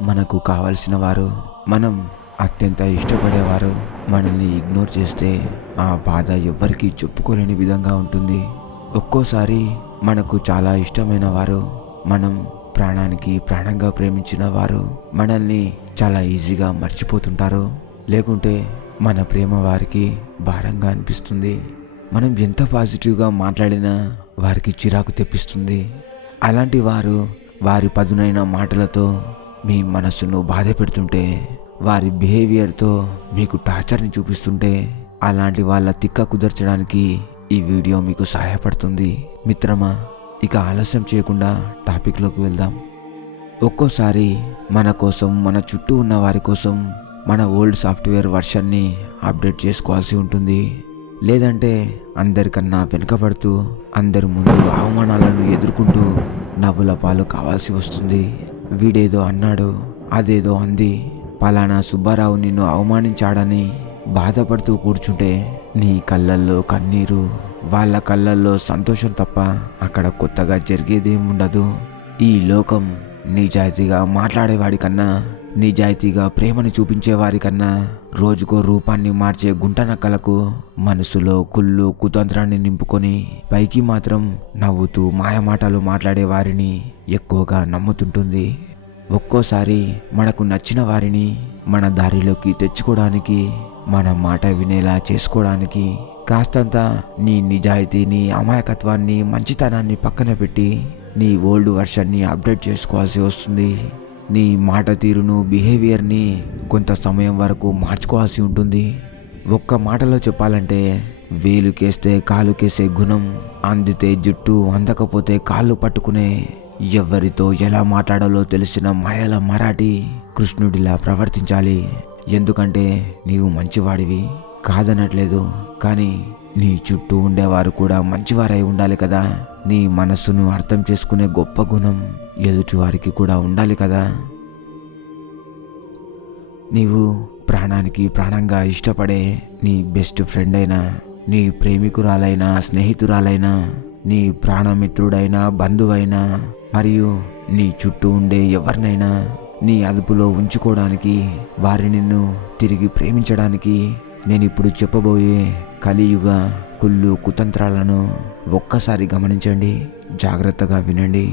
మనకు కావలసిన వారు, మనం అత్యంత ఇష్టపడేవారు మనల్ని ఇగ్నోర్ చేస్తే ఆ బాధ ఎవ్వరికీ చెప్పుకోలేని విధంగా ఉంటుంది. ఒక్కోసారి మనకు చాలా ఇష్టమైన వారు, మనం ప్రాణానికి ప్రాణంగా ప్రేమించిన వారు మనల్ని చాలా ఈజీగా మర్చిపోతుంటారు. లేకుంటే మన ప్రేమ వారికి భారంగా అనిపిస్తుంది. మనం ఎంత పాజిటివ్గా మాట్లాడినా వారికి చిరాకు తెప్పిస్తుంది. అలాంటి వారు వారి పదునైన మాటలతో మీ మనసును బాధ పెడుతుంటే, వారి బిహేవియర్తో మీకు టార్చర్ని చూపిస్తుంటే, అలాంటి వాళ్ళ తిక్క కుదర్చడానికి ఈ వీడియో మీకు సహాయపడుతుంది. మిత్రమా, ఇక ఆలస్యం చేయకుండా టాపిక్లోకి వెళ్దాం. ఒక్కోసారి మన కోసం, మన చుట్టూ ఉన్న వారి కోసం మన ఓల్డ్ సాఫ్ట్వేర్ వర్షన్ని అప్డేట్ చేసుకోవాల్సి ఉంటుంది. లేదంటే అందరికన్నా వెనుకబడుతూ, అందరి ముందు అవమానాలను ఎదుర్కొంటూ నవ్వుల పాలు కావాల్సి వస్తుంది. వీడేదో అన్నాడు, అదేదో అంది, పలానా సుబ్బారావు నిన్ను అవమానించాడని బాధపడుతూ కూర్చుంటే నీ కళ్ళల్లో కన్నీరు, వాళ్ళ కళ్ళల్లో సంతోషం తప్ప అక్కడ కొత్తగా జరిగేదేం ఉండదు. ఈ లోకం నిజాయితీగా మాట్లాడేవాడి కన్నా, నిజాయితీగా ప్రేమను చూపించేవారి కన్నా, రోజుకో రూపాన్ని మార్చే గుంటనక్కలకు మనసులో కుళ్ళు కుతంత్రాన్ని నింపుకొని పైకి మాత్రం నవ్వుతూ మాయమాటలు మాట్లాడే వారిని ఎక్కువగా నమ్ముతుంటుంది. ఒక్కోసారి మనకు నచ్చిన వారిని మన దారిలోకి తెచ్చుకోవడానికి, మన మాట వినేలా చేసుకోవడానికి కాస్తంత నీ నిజాయితీని, అమాయకత్వాన్ని, మంచితనాన్ని పక్కన పెట్టి నీ ఓల్డ్ వర్షన్ని అప్డేట్ చేసుకోవాల్సి వస్తుంది. నీ మాట తీరును, బిహేవియర్ని కొంత సమయం వరకు మార్చుకోవాల్సి ఉంటుంది. ఒక్క మాటలో చెప్పాలంటే, వేలుకేస్తే కాలుకేసే గుణం, అందితే జుట్టు, అందకపోతే కాళ్ళు పట్టుకునే, ఎవరితో ఎలా మాట్లాడాలో తెలిసిన మాయల మరాఠీ కృష్ణుడిలా ప్రవర్తించాలి. ఎందుకంటే నీవు మంచివాడివి కాదనట్లేదు, కానీ నీ చుట్టూ ఉండేవారు కూడా మంచివారై ఉండాలి కదా. నీ మనస్సును అర్థం చేసుకునే గొప్ప గుణం ఎదుటి వారికి కూడా ఉండాలి కదా. నీవు ప్రాణానికి ప్రాణంగా ఇష్టపడే నీ బెస్ట్ ఫ్రెండ్ అయినా, నీ ప్రేమికురాలైనా, స్నేహితురాలైనా, నీ ప్రాణమిత్రుడైనా, బంధువైనా, మరియు నీ చుట్టూ ఉండే ఎవరినైనా నీ అదుపులో ఉంచుకోవడానికి, వారి నిన్ను తిరిగి ప్రేమించడానికి నేను ఇప్పుడు చెప్పబోయే కలియుగ కుళ్ళు కుతంత్రాలను ఒక్కసారి గమనించండి, జాగ్రత్తగా వినండి.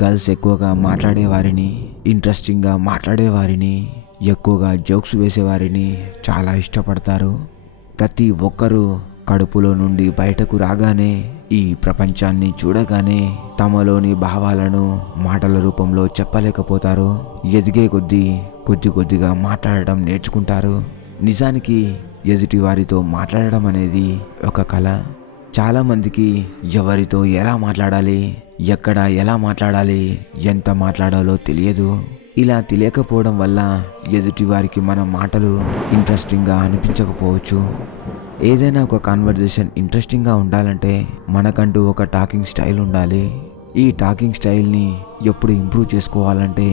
గర్ల్స్ ఎక్కువగా మాట్లాడేవారిని, ఇంట్రెస్టింగ్గా మాట్లాడేవారిని, ఎక్కువగా జోక్స్ వేసేవారిని చాలా ఇష్టపడతారు. ప్రతి ఒక్కరూ కడుపులో నుండి బయటకు రాగానే, ఈ ప్రపంచాన్ని చూడగానే తమలోని భావాలను మాటల రూపంలో చెప్పలేకపోతారు. ఎదిగే కొద్దీ కొద్ది కొద్దిగా మాట్లాడడం నేర్చుకుంటారు. నిజానికి ఎదుటి వారితో మాట్లాడడం అనేది ఒక కళ. చాలామందికి ఎవరితో ఎలా మాట్లాడాలి, ఎక్కడ ఎలా మాట్లాడాలి, ఎంత మాట్లాడాలో తెలియదు. ఇలా తెలియకపోవడం వల్ల ఎదుటి వారికి మన మాటలు ఇంట్రెస్టింగ్గా అనిపించకపోవచ్చు. ఏదైనా ఒక కాన్వర్జేషన్ ఇంట్రెస్టింగ్గా ఉండాలంటే మనకంటూ ఒక టాకింగ్ స్టైల్ ఉండాలి. ఈ టాకింగ్ స్టైల్ని ఎప్పుడు ఇంప్రూవ్ చేసుకోవాలంటే,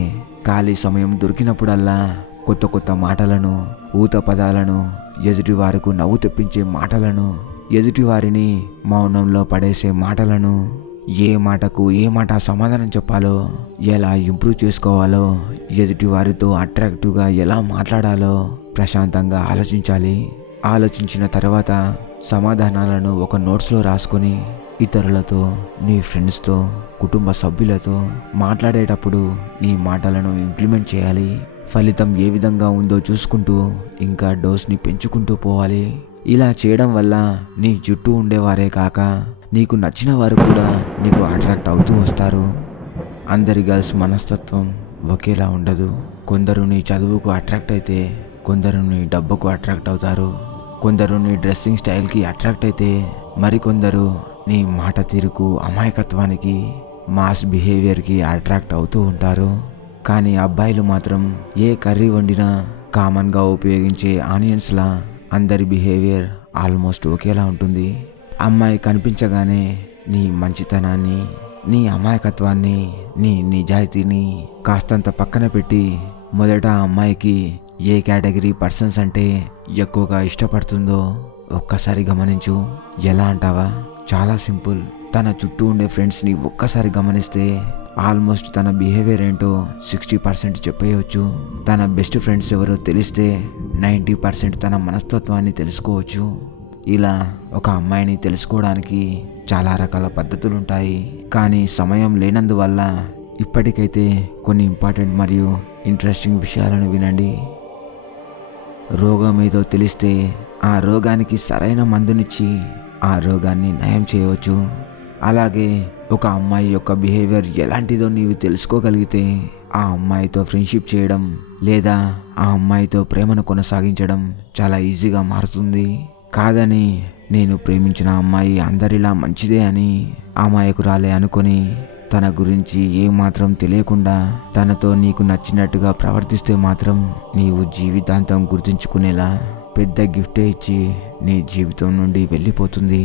ఖాళీ సమయం దొరికినప్పుడల్లా కొత్త కొత్త మాటలను, ఊత పదాలను, ఎదుటి వారికి నవ్వు తెప్పించే మాటలను, ఎదుటి వారిని మౌనంలో పడేసే మాటలను, ఏ మాటకు ఏ మాట సమాధానం చెప్పాలో, ఎలా ఇంప్రూవ్ చేసుకోవాలో, ఎదుటి వారితో అట్రాక్టివ్గా ఎలా మాట్లాడాలో ప్రశాంతంగా ఆలోచించాలి. ఆలోచించిన తర్వాత సమాధానాలను ఒక నోట్స్లో రాసుకొని ఇతరులతో, నీ ఫ్రెండ్స్తో, కుటుంబ సభ్యులతో మాట్లాడేటప్పుడు నీ మాటలను ఇంప్లిమెంట్ చేయాలి. ఫలితం ఏ విధంగా ఉందో చూసుకుంటూ ఇంకా డోస్ని పెంచుకుంటూ పోవాలి. ఇలా చేయడం వల్ల నీ చుట్టూ ఉండేవారే కాక నీకు నచ్చిన వారు కూడా నీకు అట్రాక్ట్ అవుతూ వస్తారు. అందరి గర్ల్స్ మనస్తత్వం ఒకేలా ఉండదు. కొందరు నీ చదువుకు అట్రాక్ట్ అయితే, కొందరు నీ డబ్బుకు అట్రాక్ట్ అవుతారు. కొందరు నీ డ్రెస్సింగ్ స్టైల్కి అట్రాక్ట్ అయితే, మరికొందరు నీ మాట తీరుకు, అమాయకత్వానికి, మాస్ బిహేవియర్కి అట్రాక్ట్ అవుతూ ఉంటారు. కానీ అబ్బాయిలు మాత్రం ఏ కర్రీ వండినా కామన్గా ఉపయోగించే ఆనియన్స్లా అందరి బిహేవియర్ ఆల్మోస్ట్ ఒకేలా ఉంటుంది. అమ్మాయి కనిపించగానే నీ మంచితనాన్ని, నీ అమాయకత్వాన్ని, నీ నిజాయితీని కాస్తంత పక్కన పెట్టి మొదట అమ్మాయికి ఏ కేటగిరీ పర్సన్స్ అంటే ఎక్కువగా ఇష్టపడుతుందో ఒక్కసారి గమనించు. ఎలా అంటావా? చాలా సింపుల్. తన చుట్టూ ఉండే ఫ్రెండ్స్ని ఒక్కసారి గమనిస్తే ఆల్మోస్ట్ తన బిహేవియర్ ఏంటో 60% చెప్పేయవచ్చు. తన బెస్ట్ ఫ్రెండ్స్ ఎవరో తెలిస్తే 90% తన మనస్తత్వాన్ని తెలుసుకోవచ్చు. ఇలా ఒక అమ్మాయిని తెలుసుకోవడానికి చాలా రకాల పద్ధతులు ఉంటాయి. కానీ సమయం లేనందువల్ల ఇప్పటికైతే కొన్ని ఇంపార్టెంట్ మరియు ఇంట్రెస్టింగ్ విషయాలను వినండి. రోగం ఏదో తెలిస్తే ఆ రోగానికి సరైన మందునిచ్చి ఆ రోగాన్ని నయం చేయవచ్చు. అలాగే ఒక అమ్మాయి యొక్క బిహేవియర్ ఎలాంటిదో నీవు తెలుసుకోగలిగితే ఆ అమ్మాయితో ఫ్రెండ్షిప్ చేయడం లేదా ఆ అమ్మాయితో ప్రేమను కొనసాగించడం చాలా ఈజీగా మారుతుంది. కాదని నేను ప్రేమించిన అమ్మాయి అందరిలా మంచిదే అని అమాయకురాలే అనుకొని తన గురించి ఏమాత్రం తెలియకుండా తనతో నీకు నచ్చినట్టుగా ప్రవర్తిస్తే మాత్రం నీవు జీవితాంతం గుర్తుంచుకునేలా పెద్ద గిఫ్టే ఇచ్చి నీ జీవితం నుండి వెళ్ళిపోతుంది.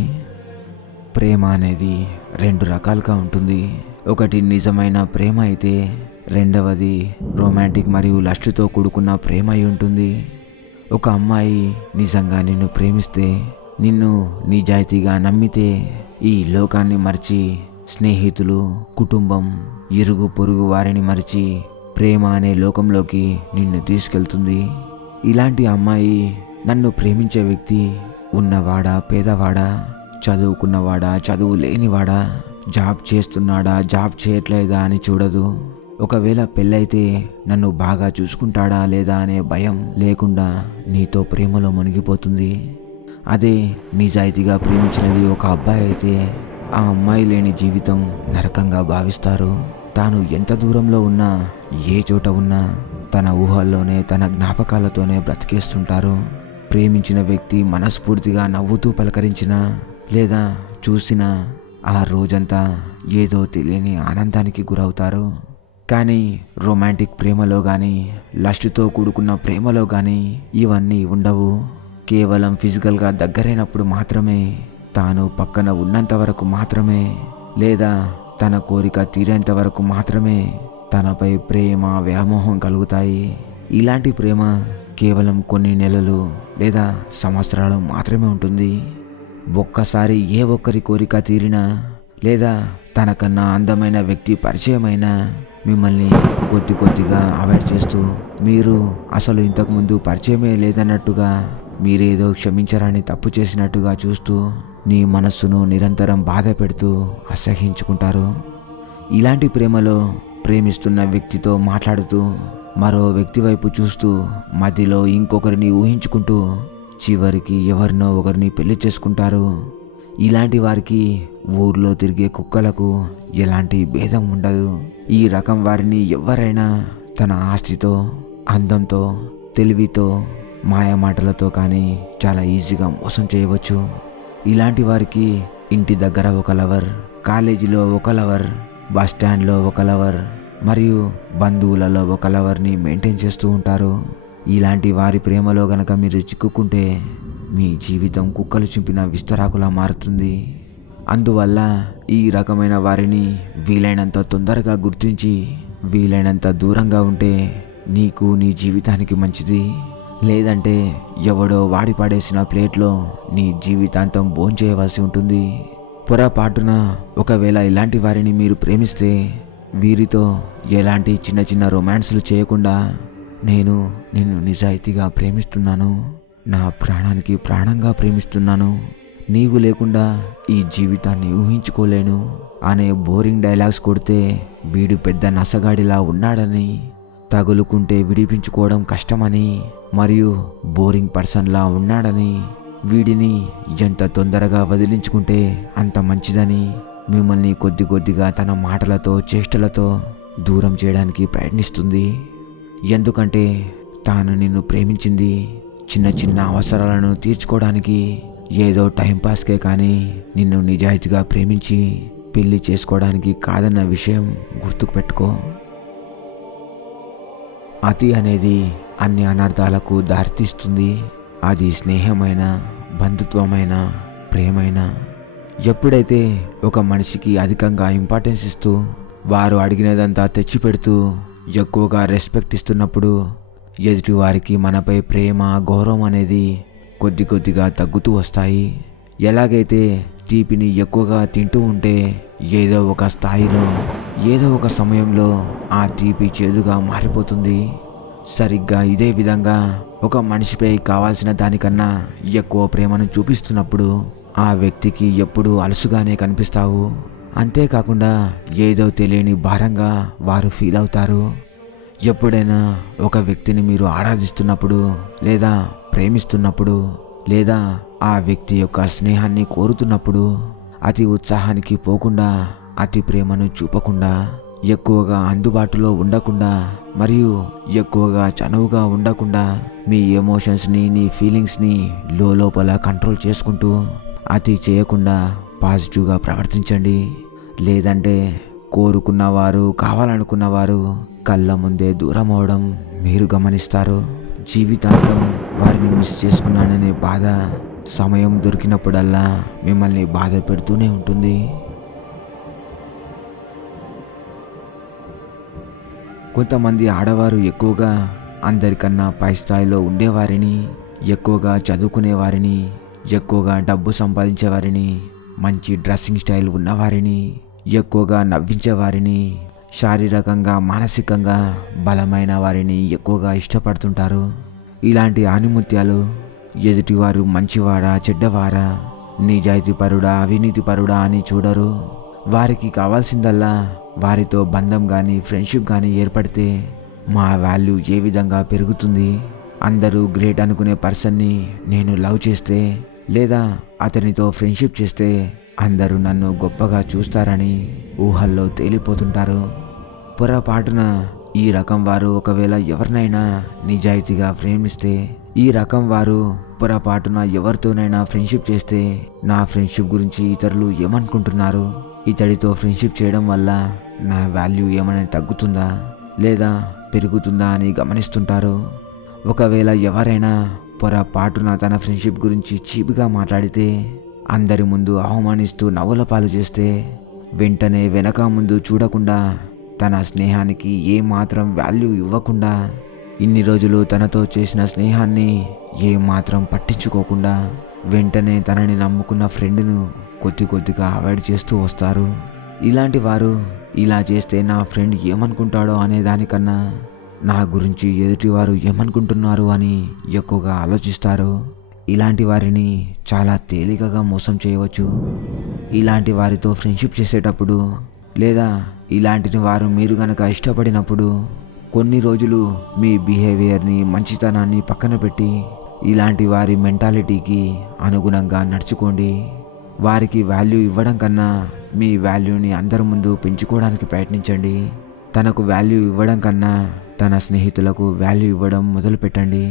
ప్రేమ అనేది 2 రకాలుగా ఉంటుంది. ఒకటి నిజమైన ప్రేమ అయితే రెండవది రొమాంటిక్ మరియు లస్ట్తో కూడుకున్న ప్రేమ అయి ఉంటుంది. ఒక అమ్మాయి నిజంగా నిన్ను ప్రేమిస్తే, నిన్ను నిజాయితీగా నమ్మితే ఈ లోకాన్ని మర్చి స్నేహితులు, కుటుంబం, ఇరుగు పొరుగు వారిని మరిచి ప్రేమ అనే లోకంలోకి నిన్ను తీసుకెళ్తుంది. ఇలాంటి అమ్మాయి నన్ను ప్రేమించే వ్యక్తి ఉన్నవాడా పేదవాడా, చదువుకున్నవాడా చదువు లేనివాడా, జాబ్ చేస్తున్నాడా జాబ్ చేయట్లేదా అని చూడదు. ఒకవేళ పెళ్ళైతే నన్ను బాగా చూసుకుంటాడా లేదా అనే భయం లేకుండా నీతో ప్రేమలో మునిగిపోతుంది. అదే నిజాయితీగా ప్రేమించినది ఒక అబ్బాయి అయితే ఆ అమ్మాయి లేని జీవితం నరకంగా భావిస్తారు. తాను ఎంత దూరంలో ఉన్నా, ఏ చోట ఉన్నా తన ఊహల్లోనే తన జ్ఞాపకాలతోనే బ్రతికేస్తుంటారు. ప్రేమించిన వ్యక్తి మనస్ఫూర్తిగా నవ్వుతూ పలకరించినా లేదా చూసినా ఆ రోజంతా ఏదో తెలియని ఆనందానికి గురవుతారు. కానీ రొమాంటిక్ ప్రేమలో కానీ లస్ట్తో కూడుకున్న ప్రేమలో కానీ ఇవన్నీ ఉండవు. కేవలం ఫిజికల్గా దగ్గరైనప్పుడు మాత్రమే, తాను పక్కన ఉన్నంత వరకు మాత్రమే లేదా తన కోరిక తీరేంత వరకు మాత్రమే తనపై ప్రేమ వ్యామోహం కలుగుతాయి. ఇలాంటి ప్రేమ కేవలం కొన్ని నెలలు లేదా సంవత్సరాలు మాత్రమే ఉంటుంది. ఒక్కసారి ఏ ఒక్కరి కోరిక తీరినా లేదా తనకన్నా అందమైన వ్యక్తి పరిచయమైనా మిమ్మల్ని కొద్దిగా అవాయిడ్ చేస్తూ, మీరు అసలు ఇంతకుముందు పరిచయమే లేదన్నట్టుగా, మీరేదో క్షమించరాని తప్పు చేసినట్టుగా చూస్తూ నీ మనస్సును నిరంతరం బాధ పెడుతూ అసహ్యించుకుంటారు. ఇలాంటి ప్రేమలో ప్రేమిస్తున్న వ్యక్తితో మాట్లాడుతూ మరో వ్యక్తి వైపు చూస్తూ మధ్యలో ఇంకొకరిని ఊహించుకుంటూ చివరికి ఎవరినో ఒకరిని పెళ్లి చేసుకుంటారు. ఇలాంటి వారికి ఊర్లో తిరిగే కుక్కలకు ఎలాంటి భేదం ఉండదు. ఈ రకం వారిని ఎవరైనా తన ఆస్తితో, అందంతో, తెలివితో, మాయమాటలతో కానీ చాలా ఈజీగా మోసం చేయవచ్చు. ఇలాంటి వారికి ఇంటి దగ్గర ఒక లవర్, కాలేజీలో ఒక లవర్, బస్ స్టాండ్లో ఒక లవర్ మరియు బంధువులలో ఒక లవర్ని మెయింటైన్ చేస్తూ ఉంటారు. ఇలాంటి వారి ప్రేమలో గనక మీరు చిక్కుకుంటే మీ జీవితం కుక్కలు చింపిన విస్తరాకులా మారుతుంది. అందువల్ల ఈ రకమైన వారిని వీలైనంత తొందరగా గుర్తించి వీలైనంత దూరంగా ఉంటే నీకు నీ జీవితానికి మంచిది. లేదంటే ఎవడో వాడి పడేసిన ప్లేట్లో నీ జీవితాంతం భోంచేయవలసి ఉంటుంది. పొరపాటున ఒకవేళ ఇలాంటి వారిని మీరు ప్రేమిస్తే వీరితో ఎలాంటి చిన్న చిన్న రొమాన్స్లు చేయకుండా, నేను నిన్ను నిజాయితీగా ప్రేమిస్తున్నాను, నా ప్రాణానికి ప్రాణంగా ప్రేమిస్తున్నాను, నీవు లేకుండా ఈ జీవితాన్ని ఊహించుకోలేను అనే బోరింగ్ డైలాగ్స్ కొడితే వీడు పెద్ద నసగాడిలా ఉన్నాడని, తగులుకుంటే విడిపించుకోవడం కష్టమని మరియు బోరింగ్ పర్సన్లా ఉన్నాడని, వీడిని ఎంత తొందరగా వదిలించుకుంటే అంత మంచిదని మిమ్మల్ని కొద్దిగా తన మాటలతో చేష్టలతో దూరం చేయడానికి ప్రయత్నిస్తుంది. ఎందుకంటే తాను నిన్ను ప్రేమించింది చిన్న చిన్న అవసరాలను తీర్చుకోవడానికి, ఏదో టైంపాస్కే కానీ నిన్ను నిజాయితీగా ప్రేమించి పెళ్లి చేసుకోవడానికి కాదన్న విషయం గుర్తుకు పెట్టుకో. అతి అనేది అన్ని అనర్థాలకు దారితీస్తుంది. అది స్నేహమైన, బంధుత్వమైన, ప్రేమైన. ఎప్పుడైతే ఒక మనిషికి అధికంగా ఇంపార్టెన్స్ ఇస్తూ వారు అడిగినదంతా తెచ్చిపెడుతూ ఎక్కువగా రెస్పెక్ట్ ఇస్తున్నప్పుడు ఎదుటి వారికి మనపై ప్రేమ, గౌరవం అనేది కొద్దిగా తగ్గుతూ వస్తాయి. ఎలాగైతే తీపిని ఎక్కువగా తింటూ ఉంటే ఏదో ఒక స్థాయిలో ఏదో ఒక సమయంలో ఆ తీపి చేదుగా మారిపోతుంది. సరిగ్గా ఇదే విధంగా ఒక మనిషిపై కావాల్సిన దానికన్నా ఎక్కువ ప్రేమను చూపిస్తున్నప్పుడు ఆ వ్యక్తికి ఎప్పుడూ అలసుగానే కనిపిస్తావు. అంతేకాకుండా ఏదో తెలియని భారంగా వారు ఫీల్ అవుతారు. ఎప్పుడైనా ఒక వ్యక్తిని మీరు ఆరాధిస్తున్నప్పుడు లేదా ప్రేమిస్తున్నప్పుడు లేదా ఆ వ్యక్తి యొక్క స్నేహాన్ని కోరుతున్నప్పుడు అతి ఉత్సాహానికి పోకుండా, అతి ప్రేమను చూపకుండా, ఎక్కువగా అందుబాటులో ఉండకుండా మరియు ఎక్కువగా చనువుగా ఉండకుండా మీ ఎమోషన్స్ని, నీ ఫీలింగ్స్ని లోపల కంట్రోల్ చేసుకుంటూ అతి చేయకుండా పాజిటివ్గా ప్రవర్తించండి. లేదంటే కోరుకున్నవారు, కావాలనుకున్నవారు కళ్ళ ముందే దూరం అవడం మీరు గమనిస్తారు. జీవితాంతం వారిని మిస్ చేసుకున్నాననే బాధ సమయం దొరికినప్పుడల్లా మిమ్మల్ని బాధ పెడుతూనే ఉంటుంది. కొంతమంది ఆడవారు ఎక్కువగా అందరికన్నా పై స్థాయిలో ఉండేవారిని, ఎక్కువగా చదువుకునేవారిని, ఎక్కువగా డబ్బు సంపాదించేవారిని, మంచి డ్రెస్సింగ్ స్టైల్ ఉన్నవారిని, ఎక్కువగా నవ్వించేవారిని, శారీరకంగా మానసికంగా బలమైన వారిని ఎక్కువగా ఇష్టపడుతుంటారు. ఇలాంటి ఆణిముత్యాలు ఎదుటివారు మంచివారా చెడ్డవారా, నిజాయితీపరుడా అవినీతిపరుడా అని చూడరు. వారికి కావాల్సిందల్లా వారితో బంధం కానీ ఫ్రెండ్షిప్ కానీ ఏర్పడితే మా వాల్యూ ఏ విధంగా పెరుగుతుంది, అందరూ గ్రేట్ అనుకునే పర్సన్ని నేను లవ్ చేస్తే లేదా అతనితో ఫ్రెండ్షిప్ చేస్తే అందరూ నన్ను గొప్పగా చూస్తారని ఊహల్లో తేలిపోతుంటారు. పొరపాటున ఈ రకం వారు ఒకవేళ ఎవరినైనా నిజాయితీగా ప్రేమిస్తే, ఈ రకం వారు పొరపాటున ఎవరితోనైనా ఫ్రెండ్షిప్ చేస్తే నా ఫ్రెండ్షిప్ గురించి ఇతరులు ఏమనుకుంటున్నారు, ఇతడితో ఫ్రెండ్షిప్ చేయడం వల్ల నా వాల్యూ ఏమైనా తగ్గుతుందా లేదా పెరుగుతుందా అని గమనిస్తుంటారు. ఒకవేళ ఎవరైనా పొరపాటున తన ఫ్రెండ్షిప్ గురించి చీప్గా మాట్లాడితే, అందరి ముందు అవమానిస్తూ నవ్వుల పాలు చేస్తే వెంటనే వెనక ముందు చూడకుండా తన స్నేహానికి ఏమాత్రం వాల్యూ ఇవ్వకుండా, ఇన్ని రోజులు తనతో చేసిన స్నేహాన్ని ఏమాత్రం పట్టించుకోకుండా వెంటనే తనని నమ్ముకున్న ఫ్రెండ్ను కొద్దిగా అవాయిడ్ చేస్తూ వస్తారు. ఇలాంటి వారు ఇలా చేస్తే నా ఫ్రెండ్ ఏమనుకుంటాడో అనే దానికన్నా నా గురించి ఎదుటివారు ఏమనుకుంటున్నారు అని ఎక్కువగా ఆలోచిస్తారు. ఇలాంటి వారిని చాలా తేలికగా మోసం చేయవచ్చు. ఇలాంటి వారితో ఫ్రెండ్షిప్ చేసేటప్పుడు లేదా ఇలాంటి వారు మీరు గనక ఇష్టపడినప్పుడు కొన్ని రోజులు మీ బిహేవియర్ని, మంచితనాన్ని పక్కన పెట్టి ఇలాంటి వారి మెంటాలిటీకి అనుగుణంగా నడుచుకోండి. వారికి వాల్యూ ఇవ్వడం కన్నా మీ వాల్యూని అందరి ముందు పెంచుకోవడానికి ప్రయత్నించండి. తనకు వాల్యూ ఇవ్వడం కన్నా తన స్నేహితులకు వాల్యూ ఇవ్వడం మొదలుపెట్టండి.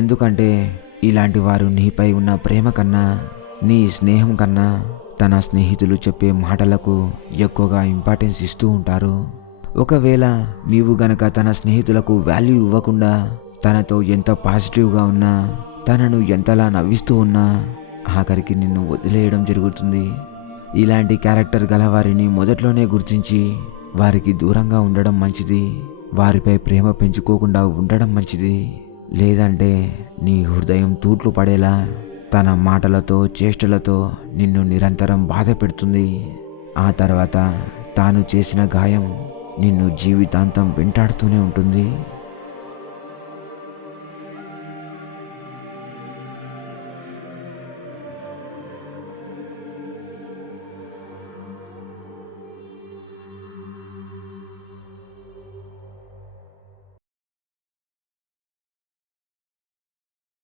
ఎందుకంటే ఇలాంటి వారు నీపై ఉన్న ప్రేమ కన్నా, నీ స్నేహం కన్నా తన స్నేహితులు చెప్పే మాటలకు ఎక్కువగా ఇంపార్టెన్స్ ఇస్తూ ఉంటారు. ఒకవేళ నీవు గనక తన స్నేహితులకు వాల్యూ ఇవ్వకుండా తనతో ఎంత పాజిటివ్గా ఉన్నా, తనను ఎంతలా నవ్విస్తూ ఉన్నా ఆఖరికి నిన్ను వదిలేయడం జరుగుతుంది. ఇలాంటి క్యారెక్టర్ గల వారిని మొదట్లోనే గుర్తించి వారికి దూరంగా ఉండడం మంచిది. వారిపై ప్రేమ పెంచుకోకుండా ఉండడం మంచిది. లేదంటే నీ హృదయం తూట్లు పడేలా తన మాటలతో, చేష్టలతో నిన్ను నిరంతరం బాధ పెడుతుంది. ఆ తర్వాత తాను చేసిన గాయం నిన్ను జీవితాంతం వెంటాడుతూనే ఉంటుంది.